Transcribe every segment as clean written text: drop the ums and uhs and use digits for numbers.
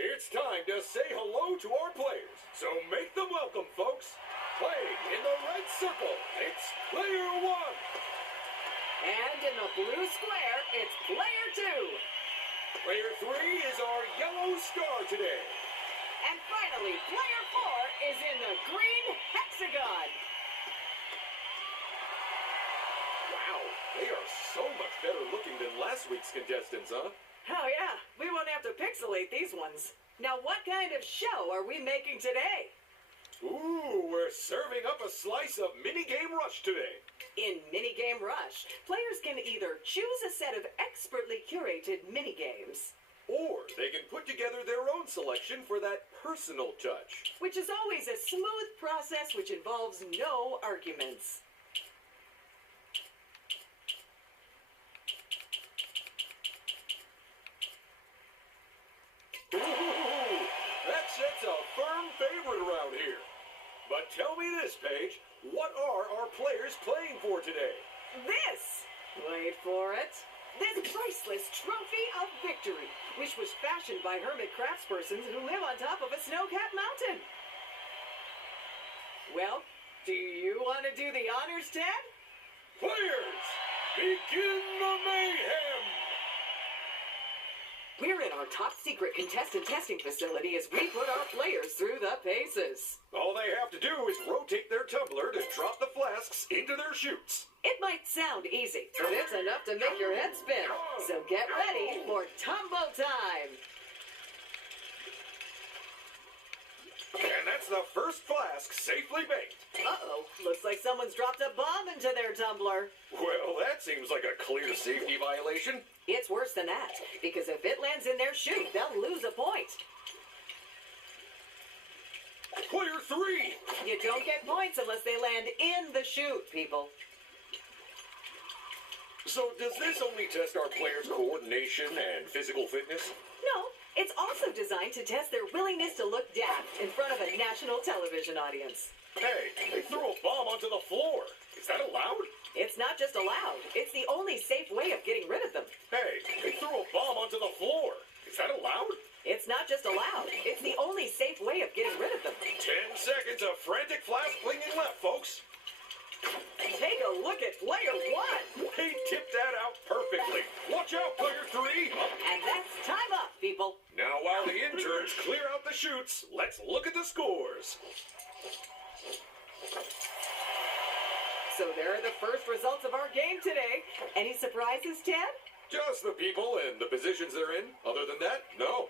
It's time to say hello to our players, so make them welcome, folks. Playing in the red circle, it's Player 1. And in the blue square, it's Player 2. Player 3 is our yellow star today. And finally, Player 4 is in the green hexagon. Wow, they are so much better looking than last week's contestants, huh? Oh yeah, we won't have to pixelate these ones. Now what kind of show are we making today? Ooh, we're serving up a slice of Minigame Rush today. In Minigame Rush, players can either choose a set of expertly curated minigames, or they can put together their own selection for that personal touch. which is always a smooth process which involves no arguments. Ooh, that sets a firm favorite around here. But tell me this, Paige, what are our players playing for today? This, wait for it, this priceless trophy of victory, which was fashioned by hermit craftspersons who live on top of a snow-capped mountain. Well, do you want to do the honors, Ted? Players, begin the mayhem! We're in our top-secret contestant testing facility as we put our players through the paces. All they have to do is rotate their tumbler to drop the flasks into their chutes. It might sound easy, but it's enough to make your head spin. So get ready for tumble time. And that's the first flask safely baked. Uh-oh, looks like someone's dropped a bomb into their tumbler. Well, that seems like a clear safety violation. It's worse than that, because if it lands in their chute, they'll lose a point. Player 3! You don't get points unless they land in the chute, people. So does this only test our players' coordination and physical fitness? No, it's also designed to test their willingness to look daft in front of a national television audience. Hey, they threw a bomb onto the floor. Is that allowed? It's not just allowed, it's the only safe way of getting rid of them. Hey, they threw a bomb onto the floor. Is that allowed? It's not just allowed, it's the only safe way of getting rid of them. 10 seconds of frantic flask flinging left, folks. Take a look at Player 1. They tipped that out perfectly. Watch out, Player 3. And that's time up, people. Now, while the interns clear out the chutes, let's look at the scores. So there are the first results of our game today. Any surprises, Ted? Just the people and the positions they're in. Other than that, no.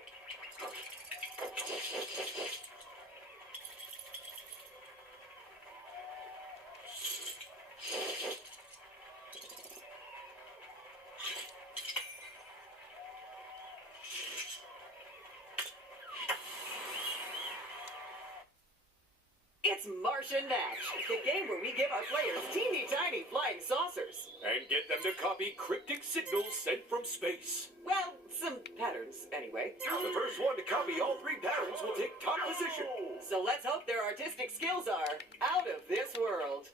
It's Martian Match, the game where we give our players teeny tiny flying saucers. And get them to copy cryptic signals sent from space. Well, some patterns, anyway. The first one to copy all 3 patterns will take top position. So let's hope their artistic skills are out of this world.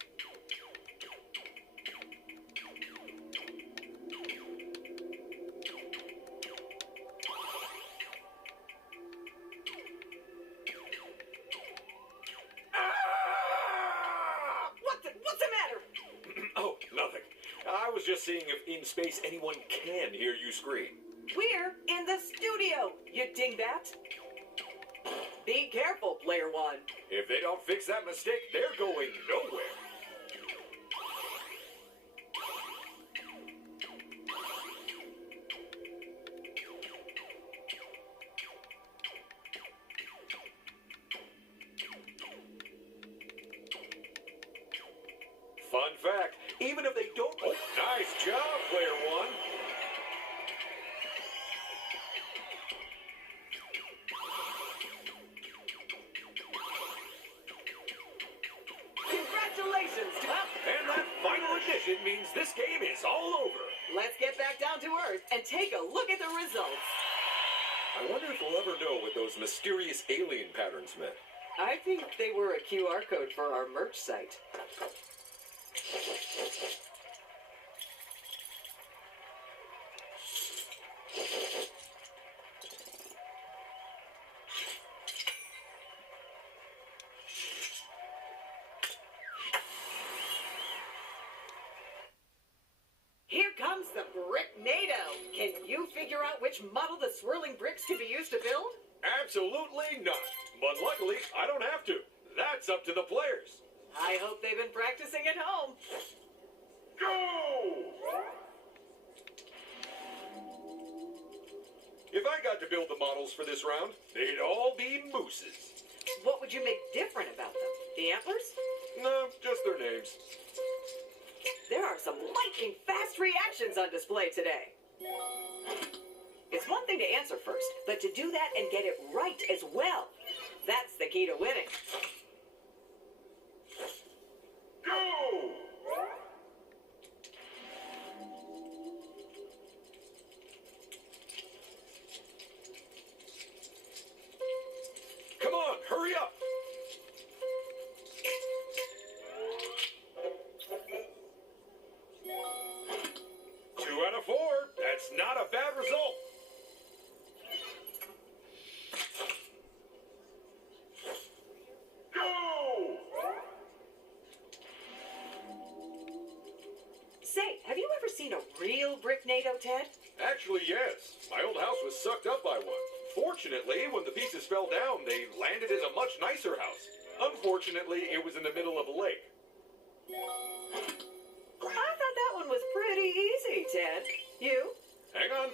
What's the matter? Oh, nothing. I was just seeing if in space anyone can hear you scream. We're in the studio, you dingbat. Be careful, Player 1. If they don't fix that mistake, they're going nowhere. Fun fact, even if they don't... Oh, nice job, Player 1. Congratulations, Tuck. And that final addition means this game is all over. Let's get back down to Earth and take a look at the results. I wonder if we'll ever know what those mysterious alien patterns meant. I think they were a QR code for our merch site. the Bricknado. Can you figure out which model the swirling bricks can be used to build? Absolutely not. But luckily, I don't have to. That's up to the players. I hope they've been practicing at home. Go! If I got to build the models for this round, they'd all be mooses. What would you make different about them? The antlers? No, just their names. There are some lightning fast reactions on display today. It's one thing to answer first, but to do that and get it right as well. That's the key to winning. Go! Come on, hurry up! Two out of four. That's not a bad result. Go! Say, have you ever seen a real Bricknado, Ted? Actually, yes. My old house was sucked up by one. Fortunately, when the pieces fell down, they landed as a much nicer house. Unfortunately, it was in the middle of a lake. I thought that one was pretty easy, Ted. You? Hang on,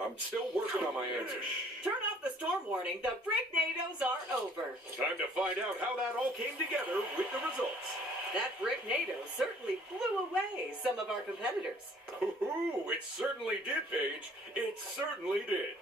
I'm still working on my answer. Turn off the storm warning. The Bricknados are over. Time to find out how that all came together with the results. That Bricknado certainly blew away some of our competitors. Ooh, it certainly did, Paige. It certainly did.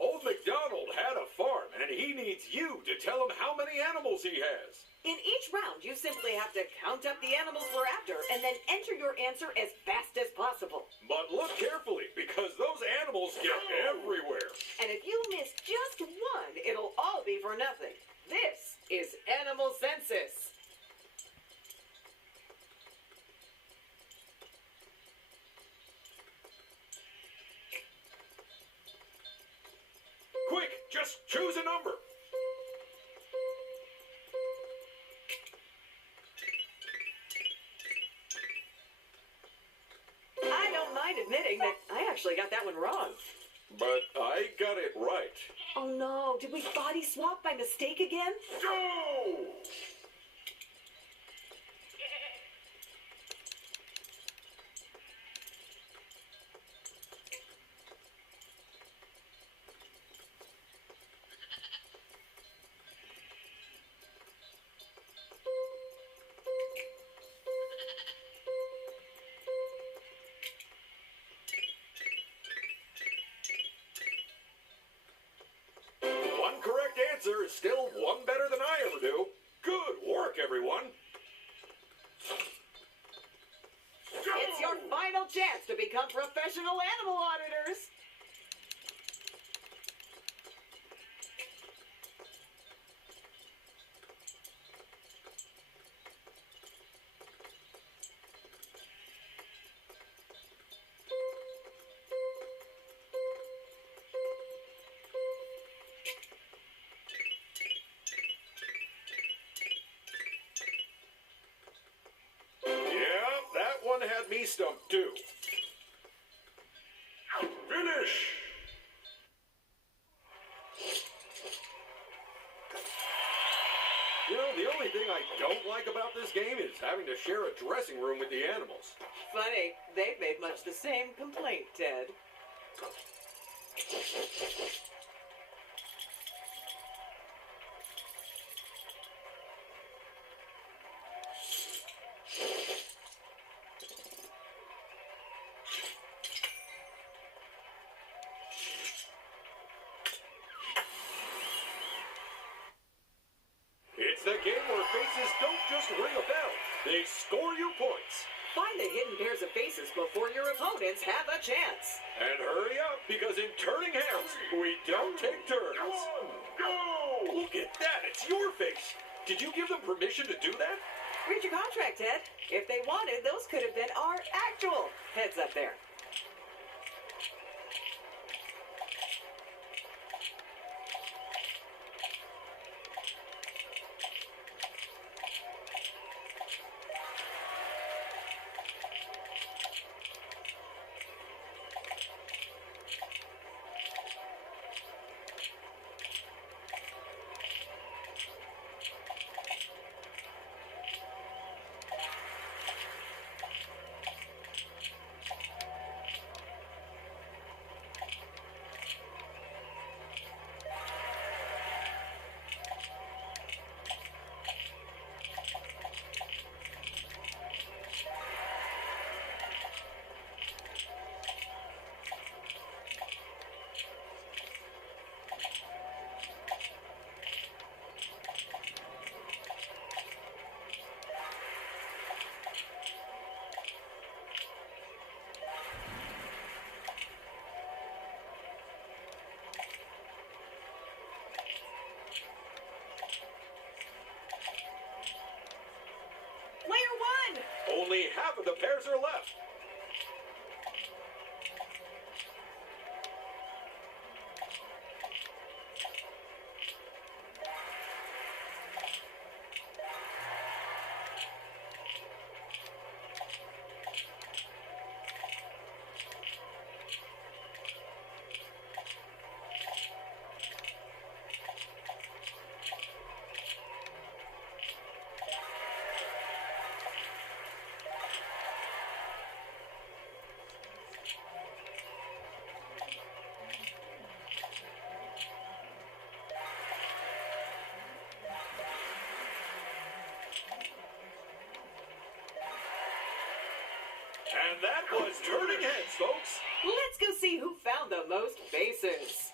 Old MacDonald had a farm, and he needs you to tell him how many animals he has. In each round, you simply have to count up the animals we're after and then enter your answer as fast as possible. But look carefully, because those animals get everywhere. And if you miss just one, it'll all be for nothing. This is Animal Census. Quick, just choose a number. I don't mind admitting that I actually got that one wrong. But I got it right. Oh no, did we body swap by mistake again? Go! One correct answer is still one better than I ever do. Good work, everyone. It's your final chance to become professional animal auditors. Yeah, that one had me stumped too. Finish! You know, the only thing I don't like about this game is having to share a dressing room with the animals. Funny, they've made much the same complaint, Ted. It's the game where faces don't just ring a bell, they score you points. Find the hidden pairs of faces before your opponents have a chance. And hurry up, because in turning heads, we don't take turns. Go! Look at that, it's your face. Did you give them permission to do that? Read your contract, Ted. If they wanted, those could have been our actual heads up there. Player 1! Only half of the pairs are left. And that was turning heads, folks. Let's go see who found the most bases.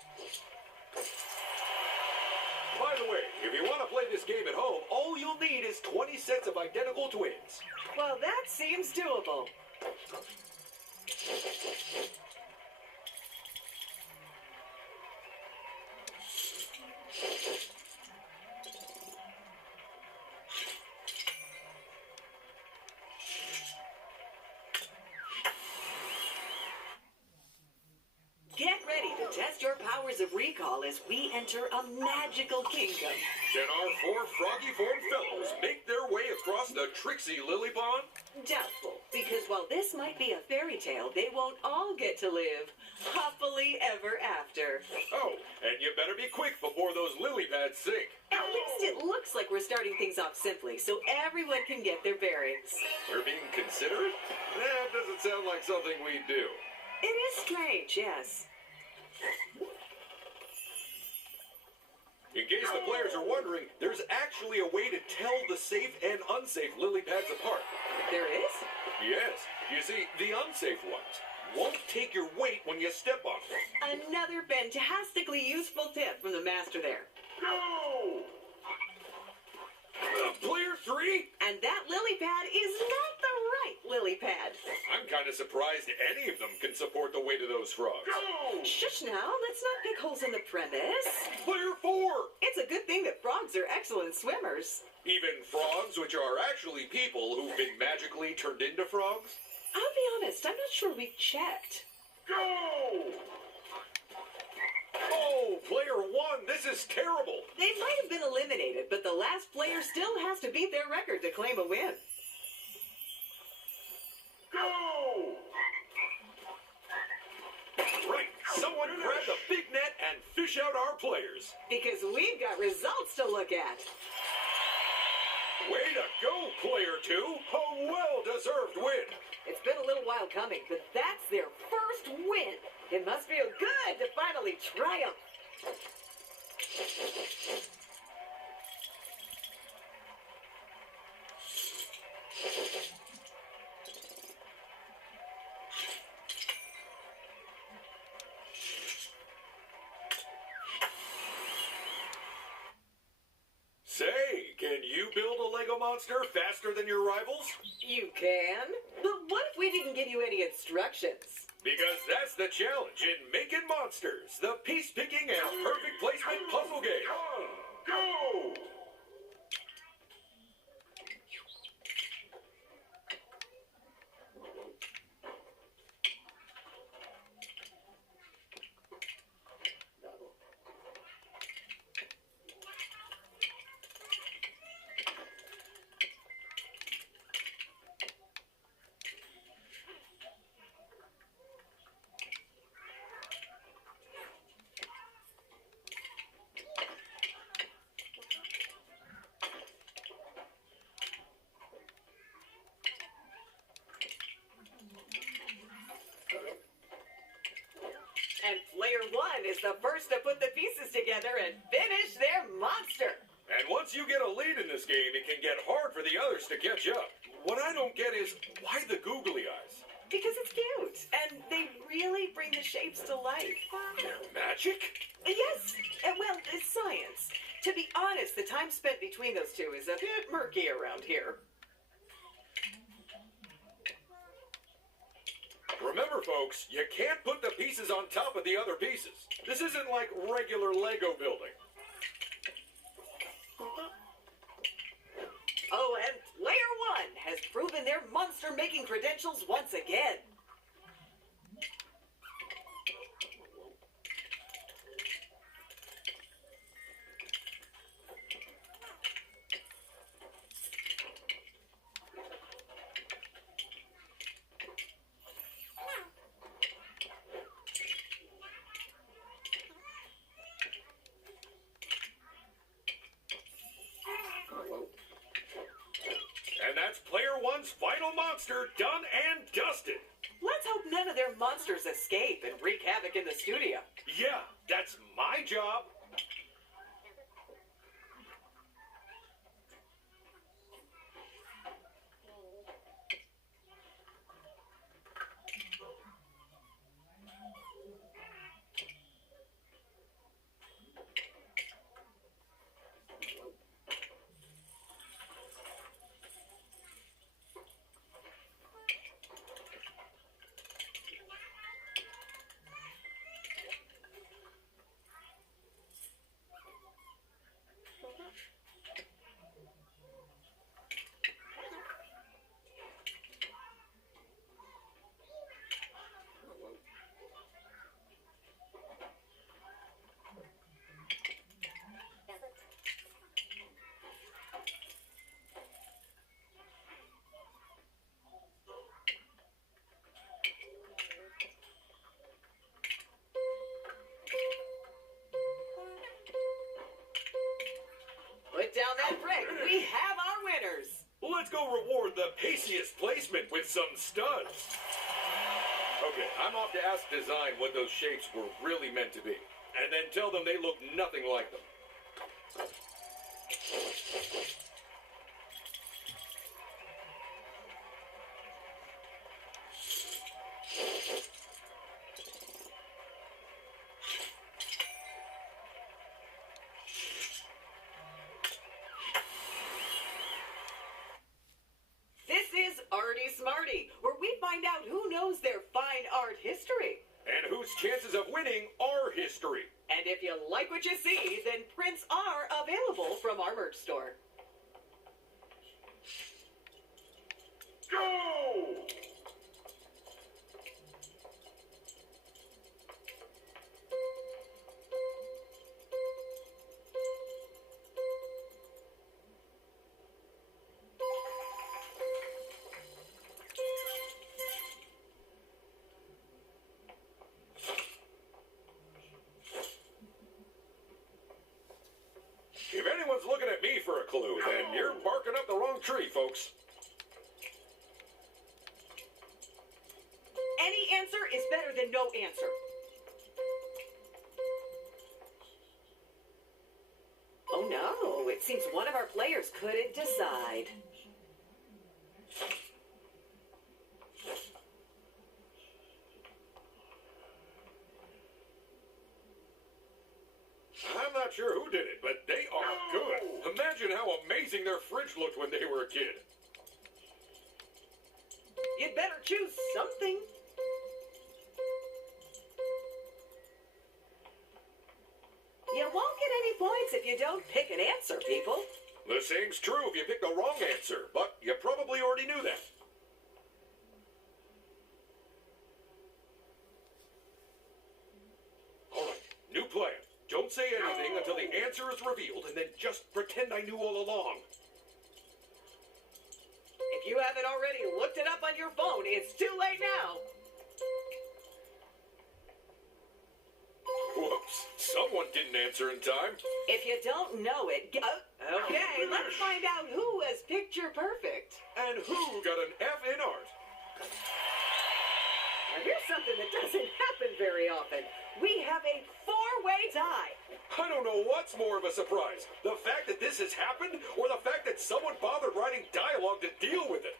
By the way, if you want to play this game at home, all you'll need is 20 sets of identical twins. Well, that seems doable. Get ready to test your powers of recall as we enter a magical kingdom. Can our four froggy form fellows make their way across the tricksy lily pond? Doubtful, because while this might be a fairy tale, they won't all get to live happily ever after. Oh, and you better be quick before those lily pads sink. At least it looks like we're starting things off simply, so everyone can get their bearings. We're being considerate? That doesn't sound like something we do. It is strange, yes. In case the players are wondering, there's actually a way to tell the safe and unsafe lily pads apart. There is? Yes. You see, the unsafe ones won't take your weight when you step on them. Another fantastically useful tip from the master there. Go! Player 3? And that lily pad is not the right lily pad. I'm kind of surprised any of them can support the weight of those frogs. Go! Shush now, let's not pick holes in the premise. Player 4! It's a good thing that frogs are excellent swimmers. Even frogs, which are actually people who've been magically turned into frogs? I'll be honest, I'm not sure we've checked. Go! Oh, player 1, this is terrible. They might have been eliminated, but the last player still has to beat their record to claim a win. Go! Right, someone grab the big net and fish out our players. Because we've got results to look at. Way to go, player 2. A well-deserved win. It's been a little while coming, but that's their first win. It must feel good to finally triumph. Say, can you build a Lego monster faster than your rivals? You can? But what if we didn't give you any instructions? Because that's the challenge in Making Monsters, the piece-picking and perfect placement puzzle game. Go! the first to put the pieces together and finish their monster. And once you get a lead in this game, it can get hard for the others to catch up. What I don't get is, why the googly eyes? Because it's cute, and they really bring the shapes to life. Magic? Yes, well, it's science. To be honest, the time spent between those two is a bit murky around here. Remember, folks, you can't put the pieces on top of the other pieces. This isn't like regular Lego building. Oh, and Player One has proven their monster-making credentials once again. And that's Player One's final monster done and dusted. Let's hope none of their monsters escape and wreak havoc in the studio. Yeah, that's my job. Put down that brick. We have our winners. Let's go reward the paciest placement with some studs. Okay, I'm off to ask Design what those shapes were really meant to be, and then tell them they look nothing like them. This is Arty Smarty, where we find out who knows their fine art history. And whose chances of winning are history. And if you like what you see, then prints are available from our merch store. Go! If anyone's looking at me for a clue, then you're barking up the wrong tree, folks. Any answer is better than no answer. Oh no, it seems one of our players couldn't decide. I'm not sure who did it, but they are good. Imagine how amazing their fridge looked when they were a kid. You'd better choose something. You won't get any points if you don't pick an answer, people. The same's true if you pick the wrong answer, but you probably already knew that. All right, new plan. Don't say anything until the answer is revealed, and then just pretend I knew all along. If you haven't already looked it up on your phone, it's too late now. Whoops, someone didn't answer in time. If you don't know it, okay, let's find out who was picture perfect. And who got an F in art? Now here's something that doesn't happen very often. We have a four-way tie. I don't know what's more of a surprise. The fact that this has happened, or the fact that someone bothered writing dialogue to deal with it.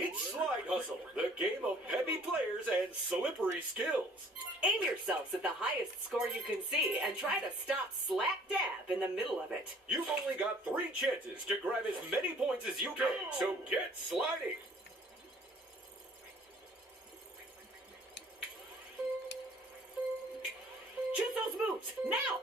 It's Slide Hustle, the game of peppy players and slippery skills. Aim yourselves at the highest score you can see and try to stop slap dab in the middle of it. You've only got 3 chances to grab as many points as you can, so get sliding. Choose those moves, now!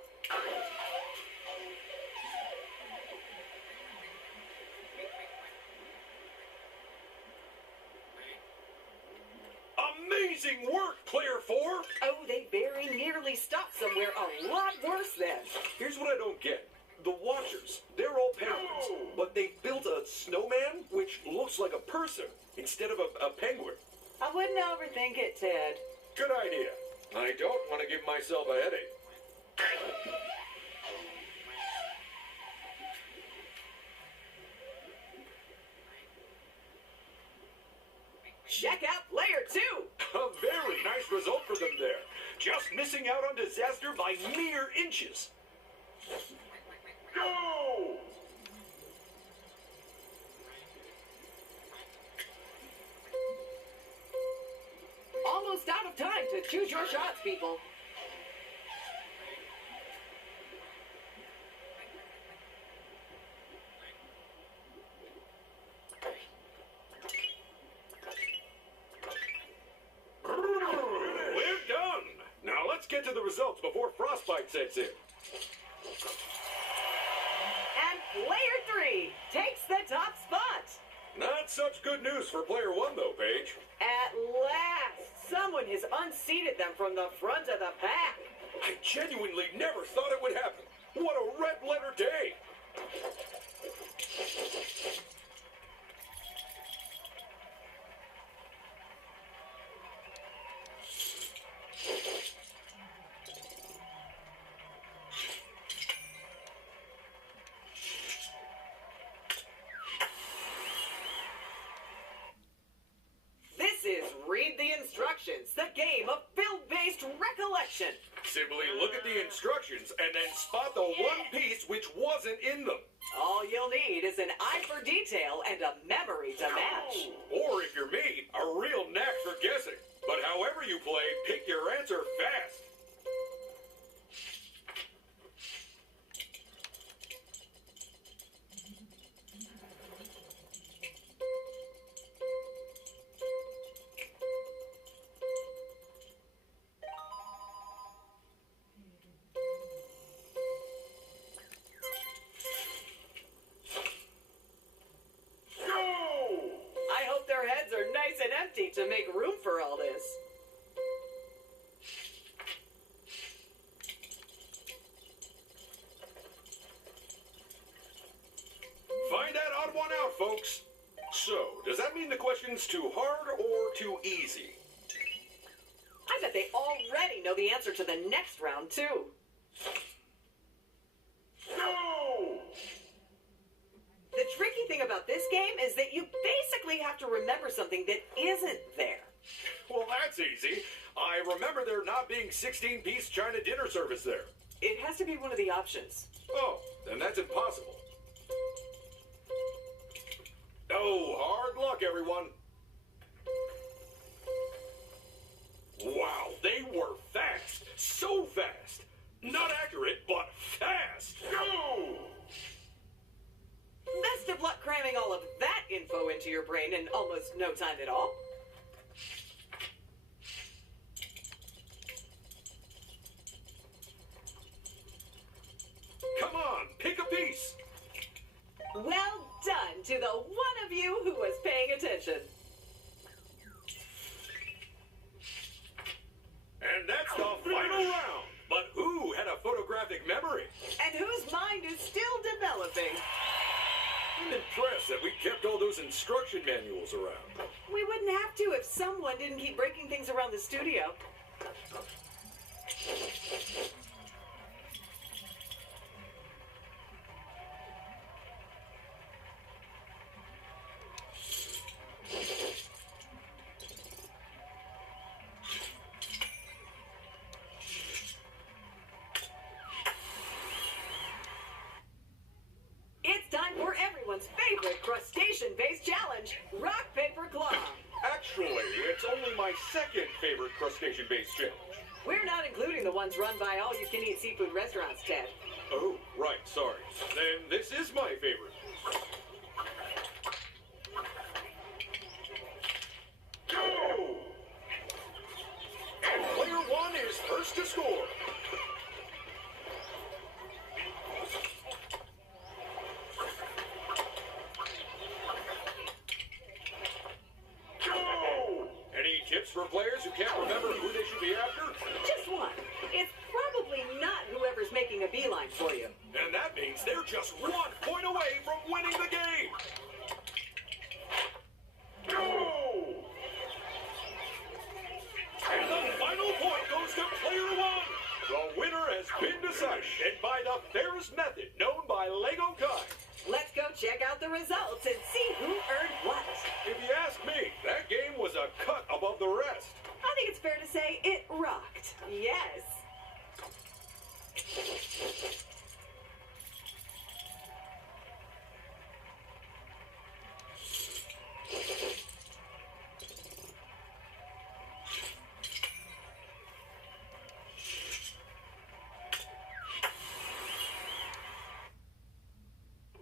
Amazing work, Player 4! Oh, they very nearly stopped somewhere a lot worse then. Here's what I don't get. The Watchers, they're all penguins, but they built a snowman which looks like a person instead of a penguin. I wouldn't overthink it, Ted. Good idea. I don't want to give myself a headache. Check out player 2. A very nice result for them there. Just missing out on disaster by mere inches. Go! Almost out of time to choose your shots, people. We're done. Now let's get to the results before frostbite sets in. And player 3 takes the top spot. Not such good news for player 1 though, Paige. At last, someone has unseated them from the front of the pack. I genuinely never thought it would happen. What a red letter day. This is Read the Instructions, the game of build-based recollection. Simply look at the instructions and then spot the one piece which wasn't in them. All you'll need is an eye for detail and a memory to match. Or if you're me, a real knack for guessing. But however you play, pick your answer fast. I hope their heads are nice and empty to make room for all this. Find that odd one out, folks. So, does that mean the question's too hard or too easy? I bet they already know the answer to the next round, too. No! The tricky thing about this game is that you basically have to remember something that isn't there. Well, that's easy. I remember there not being 16-piece China dinner service there. It has to be one of the options. Oh, then that's impossible. Oh, hard luck, everyone. Wow, they were fast. So fast. Not accurate, but fast. Go! Best of luck cramming all of that info into your brain in almost no time at all. Come on, pick a piece. Well done to the one of you who was paying attention. And that's the final round. But who had a photographic memory? And whose mind is still developing. I'm impressed that we kept all those instruction manuals around. We wouldn't have to if someone didn't keep breaking things around the studio. It's time for everyone's favorite crustacean-based challenge, Rock, Paper, Claw. Actually, it's only my second favorite crustacean-based challenge. We're not including the ones run by all-you-can-eat seafood restaurants, Ted. Oh, right, sorry. Then this is my favorite. Go! And player one is first to score. Go! Any tips for players who can't remember who they should be after? Just one. It's probably not whoever's making a beeline for you. And that means they're just 1 point away from winning the game. Go! And the final point goes to player one. The winner has been decided, and by the fairest method known by Lego Kai. Let's go check out the results and see who earned what. If you ask me, that game was a cut above the rest. I think it's fair to say it rocked. Yes.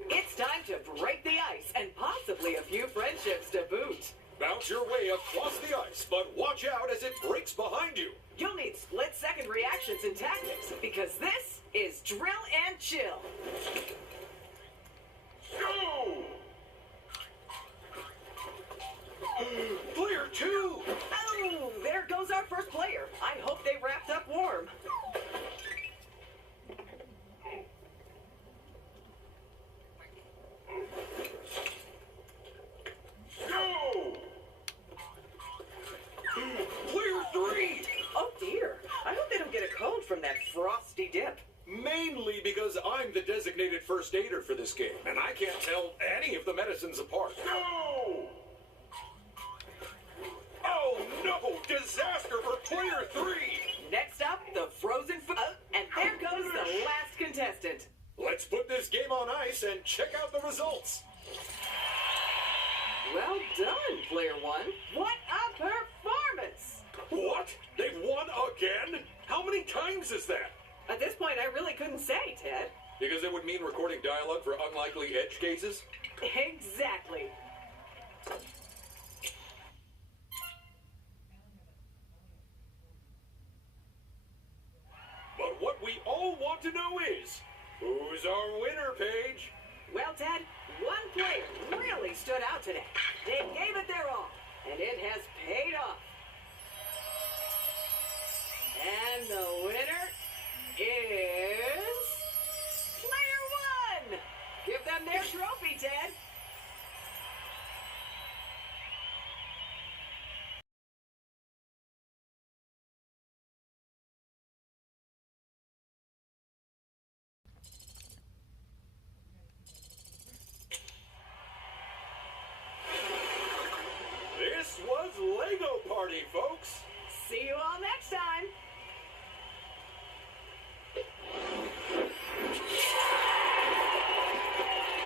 It's time to break the ice and possibly a few friendships to boot. Bounce your way across the ice, but watch out as it breaks behind you. You'll need split-second reactions and tactics because this is Drill and Chill. Go! Player two! Oh, there goes our first player. I hope they wrapped up warm. Go! Player three! Oh dear, I hope they don't get a cold from that frosty dip. Mainly because I'm the designated first aider for this game, and I can't tell any of the medicines apart. No! Oh no! Disaster for player three! Next up, the frozen food. And there goes the last contestant. Let's put this game on ice and check out the results. Well done, player one. What a performance! What? They've won again? How many times is that? At this point, I really couldn't say, Ted. Because it would mean recording dialogue for unlikely edge cases? Exactly. But what we all want to know is, who's our winner, Paige? Well, Ted, one player really stood out today. They gave it their all, and it has paid off. And the winner is player one. Give them their trophy, Ted. This was Lego Party, folks.